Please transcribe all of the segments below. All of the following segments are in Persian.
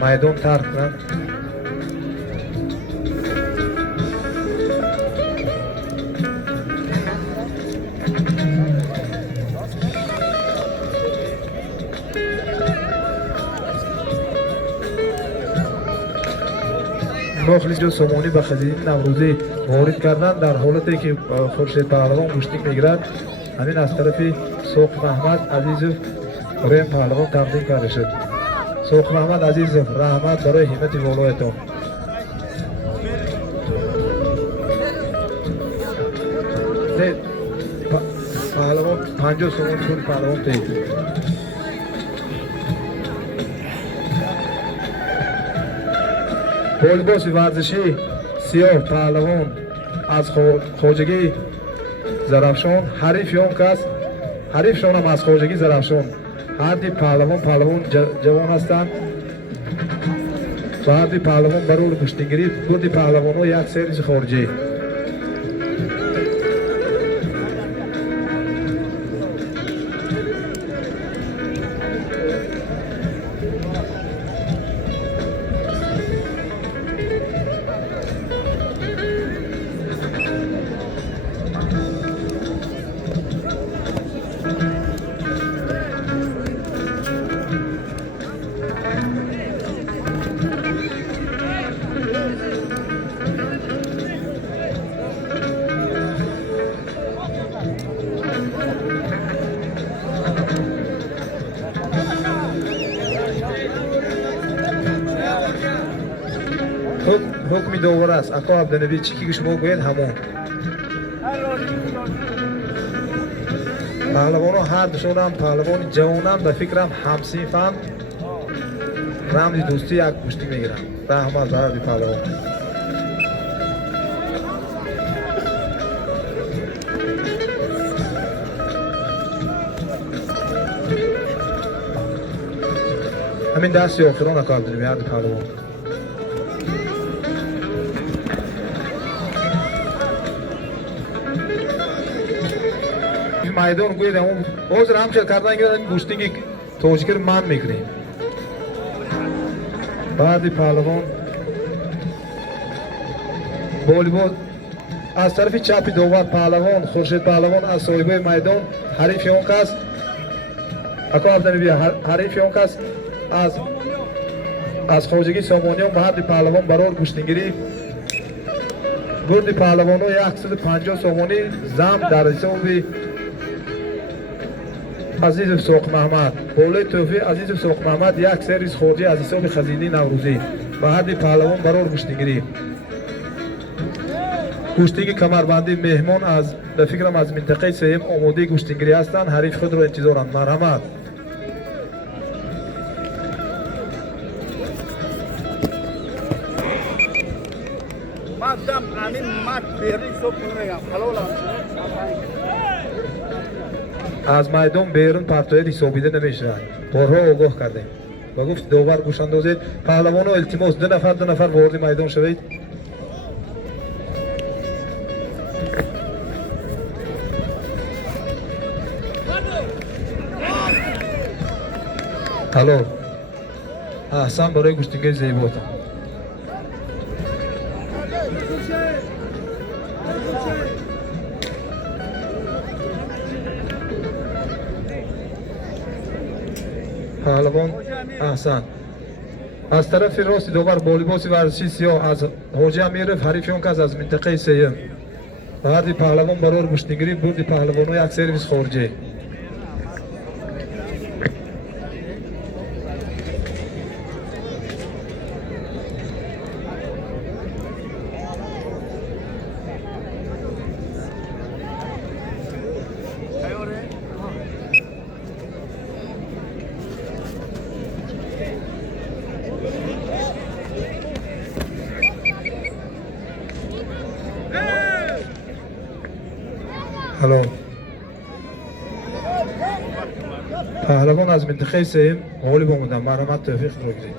maydon tark qilib مخلص سومانی به خزینه نوروزی وارد کردن در حالتی که خورشید پهلوان گوشتیک میگیرد. همین از طرف سوق محمد عزیزов ریم پهلوان تقدیم کرده شد. سوق محمد عزیزов رحمت برای همت والایتان. پهلوان 50 سومانی پول پهلوان تایید. با لباس ورزشی سیاه پهلوان از خواجگی زرافشان حریفشان هم از خواجگی زرافشان. هر دی پهلوان جوان هستند و هر دی پهلوان برای کشتیگیری بود. پهلوان ها یک سریز خارجی. حکمی داور است. اکا عبدالنبی چیکی که شما گوید همون پهلوان ها هر دوشان هم پهلوان جوان هم به فکرم همسیف هم رمز دوستی یک کشتی میگیرم. رحمت برای پهلوان. همین دستی آخران اکا عبدالنبی هر پهلوان. میدان گوید اون باز رام شد کردن که گوشتینگ توجیگر مان میکنیم. بعد پهلوان والیبال از طرف چپ داور پهلوان خورشید پهلوان از صاحب میدان حریف اون کس اکا عبدالنبی حریف اون کس از خواجگی سامانیان بعد پهلوان برای گوشتینگیری برد پهلوان ها 150 سامانی زم در حساب عزیز سوق محمد. بولای توفی عزیز سوق محمد یک سریز خارجی از حساب خزینه نوروزی و هر پهلوان برای گوشتیگیری. گوشتیگی کمربندی مهمان از به فکرم از منطقه سیم آماده گوشتیگیری هستند. حریف خود را انتظارند. مرحمت. از میدان بیرون پرتوید حسابیده نمیشه. بارها آگاه کردیم و گفت داور گوش اندازید. پهلوان ها التماس دو نفر وارد میدان شوید. الو احسن برای گوشتینگی زیبات. پهلوان احسن از طرف راست داور با لباس ورزشی سیاه از حاجی امیرف حریف اون کس از منطقه سیم و هر پهلوان برای گوشتیگیری برد پهلوان ها یک سرویس خارجی. الو پهلوان از منطقه سیم غالب آمدن. مرحمت توفیق را گیرید.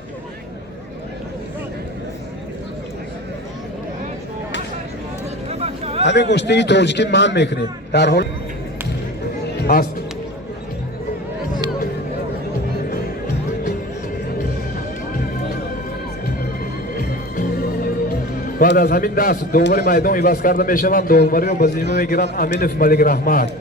همین گوشتیگی تاجیکی من میکنیم در حال هست. بعد از همین دست دوباره میدان عوض کرده میشوند. داوری رو به ذمه میگیرند امینов ملک رحمت.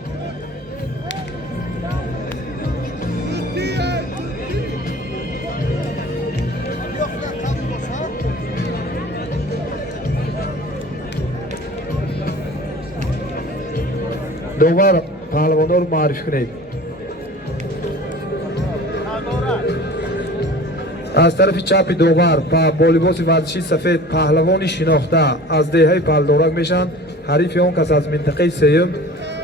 داور پهلوانا رو معرفی کنید. از طرف چپ داور با لباس ورزشی سفید پهلوانی شناخته از دهه پلدارک میشن. حریف آن کس از منطقه سیوم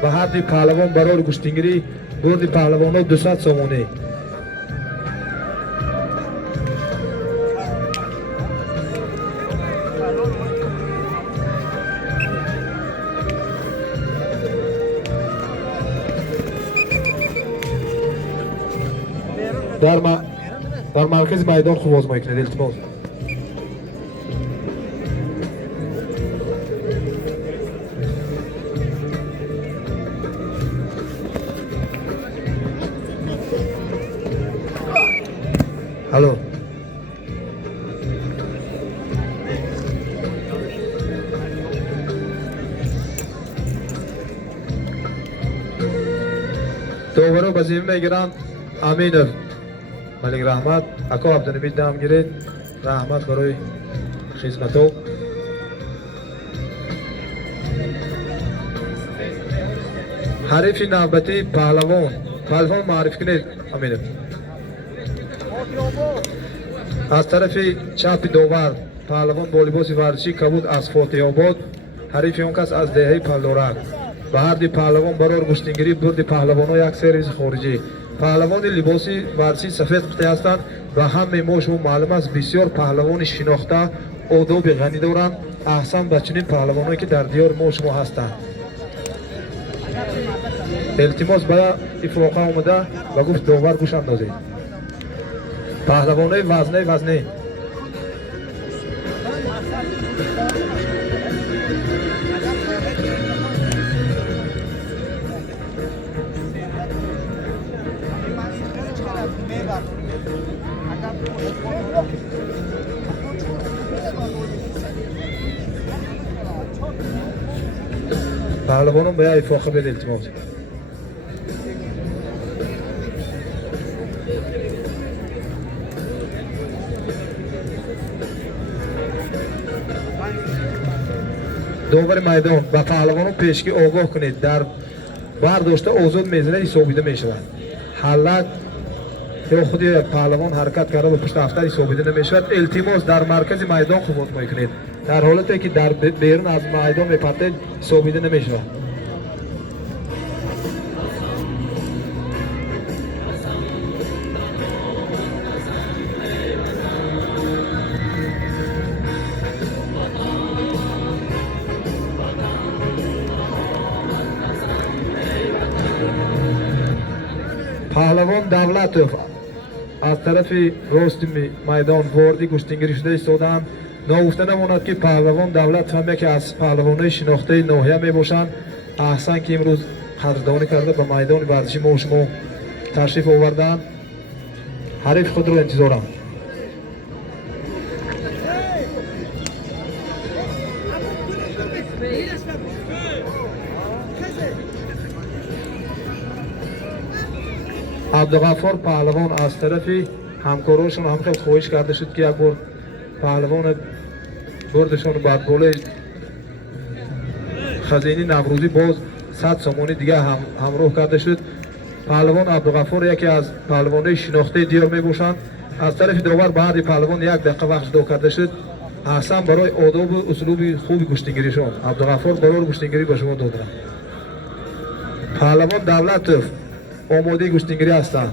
و حد پهلوان برای گشتنگیری برد پهلوانا 200 سامانه. در مرکز میدان خوب آزمایی کنید التماس. الو دوباره به ذمه میگیرند امینov ملک رحمت. اکا عبدالنبی دم گیرید. رحمت برای خدمتو. حریف نوبتی پهلوان معرفی کنید امینov. از طرف چپ داور پهلوان با لباس ورزشی کبود از فاتح آباد. حریف اون کس از دهه پلدارک. به هر دی پهلوان برای گشتنگیری برد پهلوان‌ها یک سریز خارجی. پهلوان لباسی ورزشی سفید پوشیده هستند و همه ما شما معلوم است بسیار پهلوان شناخته آداب غنی دارند. احسن به چنین پهلوانایی که در دیار ما شما هستند. التماس به افراقه آمده و گفت داور گوش اندازید. پهلوانای وزنه پهلوانان به افراقه بده التماس. داور میدان با پهلوانان پیشگی آگاه کنید. در برداشته آزاد میزنه حسابیده میشود. حلق یا خودی پهلوان حرکت کرده به پشت افتر حسابیده نمیشود. التماس در مرکز میدان خوب آزمایی کنید. در حالتی که در بیرون از میدان میپرتید حسابیده نمیشود. پهلوان دولتov از طرف راست میدان واردی گشتنگیری شده ایستادند. ناگفته نماند که پهلوان دولت هم یکی از پهلوانای شناخته ناحیه می باشند. احسن که امروز قدردانی کرده به میدان ورزشی ما شما تشریف آوردند. حریف خود رو انتظارم. عبدالغفار پهلوان از طرف همکاراشون هم خیلی خواهش کرده شد که یک بار پهلوان بردشون بعد بالای خزینی نوروزی باز 100 سامانی دیگه همراه کرده شد. پهلوان عبدالغفار یکی از پهلوانای شناخته دیار می باشند. از طرف داور بعد پهلوان 1 دقیقه وقت جدا کرده شد. احسن برای آداب و اسلوب خوب گشتنگیریشون عبدالغفار برای گشتنگیری به شما دادند. پهلوان دولتov آماده گشتنگیری هستند.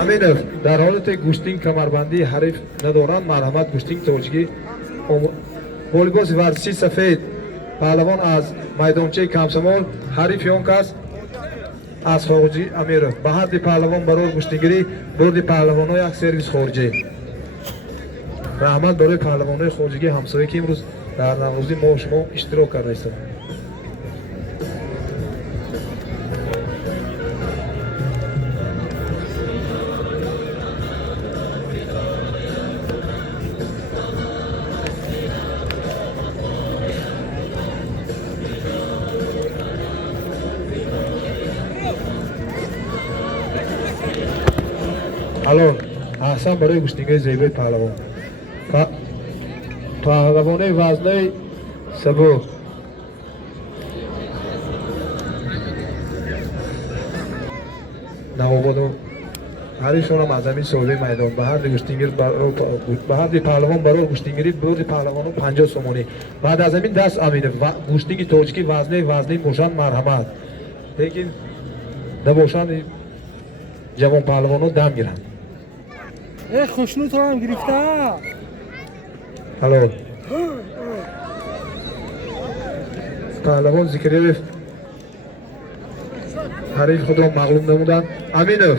امینov در حالت گشتینگ کمربندی حریف ندارند. مرحمت گشتینگ تاجگی با لباس ورزشی سفید پهلوان از میدانچه کمسمال. حریف اون کس Asfoqji Amirov. Bahar pahlavon baror گوشتگیری برد پهلوانای یک سرویس خارجی. رحمت برای پهلوانای خارجی همسایه که امروز در نوروزی ما و شما اشتراک کرده است. الان احسن برای گوشتگیری زیبای پهلوان. پهلوانای وزنه سبک. نواباد و حریفشان هم از همین ساله میدان. به هر پهلوان برای گوشتگیری برد پهلوان 50 سومانی. بعد از همین دست امینه گوشتگی تاجیکی وزنه موشان مرحمت. لیکن نباشند جوان پهلوان ها دم گیرند. خوشنو تو هم گرفته. حالا پهلوان ذکریه حریف خود را مغلوب نمودند. امینov